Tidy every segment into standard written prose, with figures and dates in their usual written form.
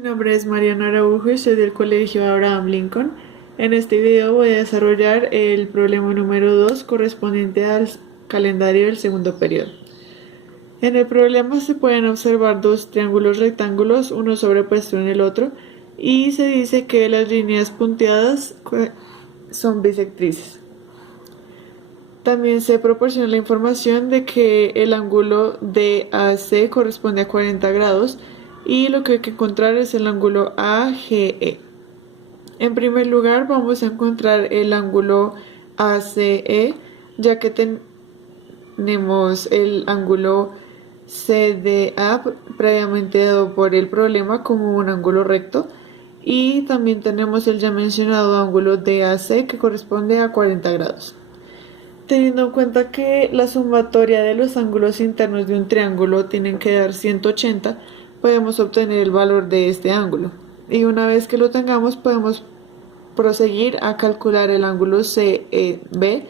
Mi nombre es Mariana Araujo y soy del Colegio Abraham Lincoln. En este video voy a desarrollar el problema número 2 correspondiente al calendario del segundo periodo. En el problema se pueden observar dos triángulos rectángulos, uno sobrepuesto en el otro, y se dice que las líneas punteadas son bisectrices. También se proporciona la información de que el ángulo DAC corresponde a 40 grados y lo que hay que encontrar es el ángulo AGE. En primer lugar vamos a encontrar el ángulo ACE, ya que tenemos el ángulo CDA previamente dado por el problema como un ángulo recto, y también tenemos el ya mencionado ángulo DAC que corresponde a 40 grados. Teniendo en cuenta que la sumatoria de los ángulos internos de un triángulo tienen que dar 180, podemos obtener el valor de este ángulo. Y una vez que lo tengamos, podemos proseguir a calcular el ángulo CEB,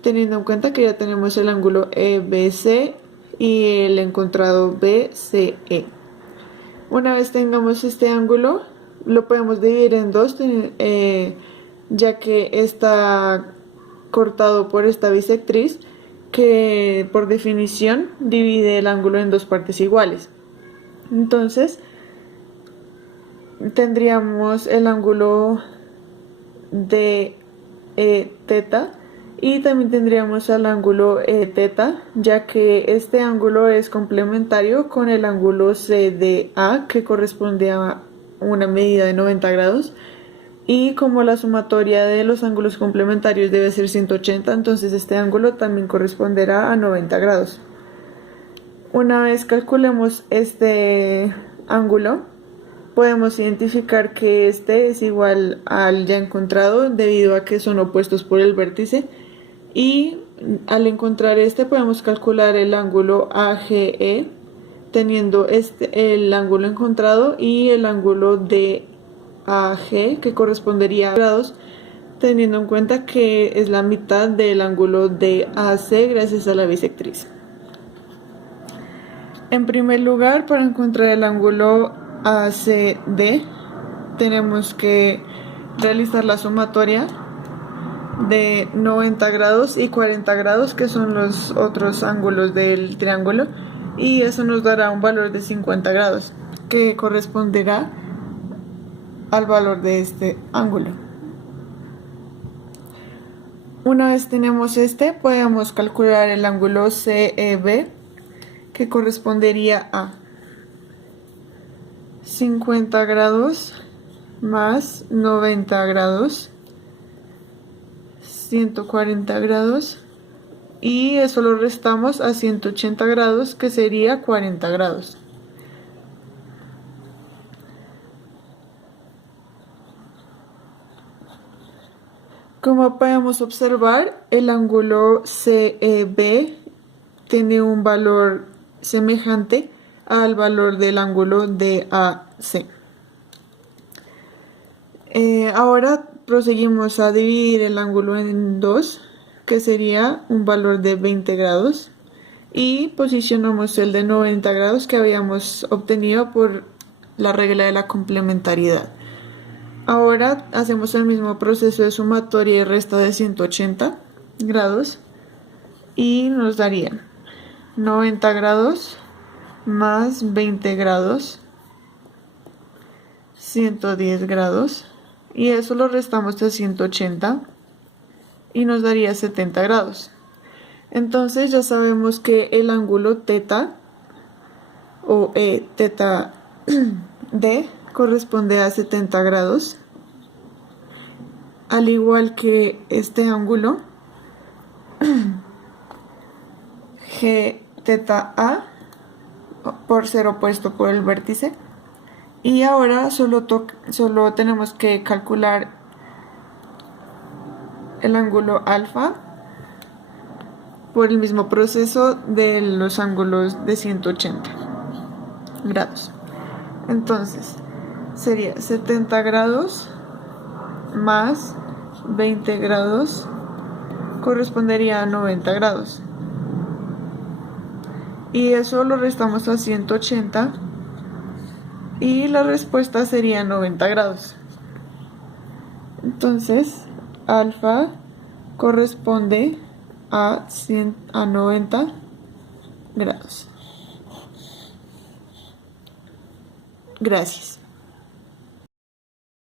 teniendo en cuenta que ya tenemos el ángulo EBC y el encontrado BCE. Una vez tengamos este ángulo, lo podemos dividir en dos, ya que está cortado por esta bisectriz que por definición divide el ángulo en dos partes iguales. Entonces tendríamos el ángulo de teta y también tendríamos el ángulo teta, ya que este ángulo es complementario con el ángulo CDA que corresponde a una medida de 90 grados. Y como la sumatoria de los ángulos complementarios debe ser 180, entonces este ángulo también corresponderá a 90 grados. Una vez calculemos este ángulo, podemos identificar que este es igual al ya encontrado debido a que son opuestos por el vértice, y al encontrar este podemos calcular el ángulo AGE teniendo el ángulo encontrado y el ángulo de AG que correspondería a grados, teniendo en cuenta que es la mitad del ángulo de AC gracias a la bisectriz. En primer lugar, para encontrar el ángulo ACD tenemos que realizar la sumatoria de 90 grados y 40 grados, que son los otros ángulos del triángulo, y eso nos dará un valor de 50 grados que corresponderá al valor de este ángulo. Una vez tenemos podemos calcular el ángulo CEB, que correspondería a 50 grados más 90 grados, 140 grados, y eso lo restamos a 180 grados, que sería 40 grados. Como podemos observar, el ángulo CEB tiene un valor semejante al valor del ángulo DAC. Ahora proseguimos a dividir el ángulo en dos, que sería un valor de 20 grados, y posicionamos el de 90 grados que habíamos obtenido por la regla de la complementariedad. Ahora hacemos el mismo proceso de sumatoria y resta de 180 grados y nos daría 90 grados más 20 grados, 110 grados, y eso lo restamos de 180 y nos daría 70 grados. Entonces ya sabemos que el ángulo teta o teta D corresponde a 70 grados, al igual que este ángulo G teta A por ser opuesto por el vértice. Y ahora solo tenemos que calcular el ángulo alfa por el mismo proceso de los ángulos de 180 grados. Entonces sería 70 grados más 20 grados correspondería a 90 grados, y eso lo restamos a 180 y la respuesta sería 90 grados. Entonces, alfa corresponde a 90 grados. Gracias.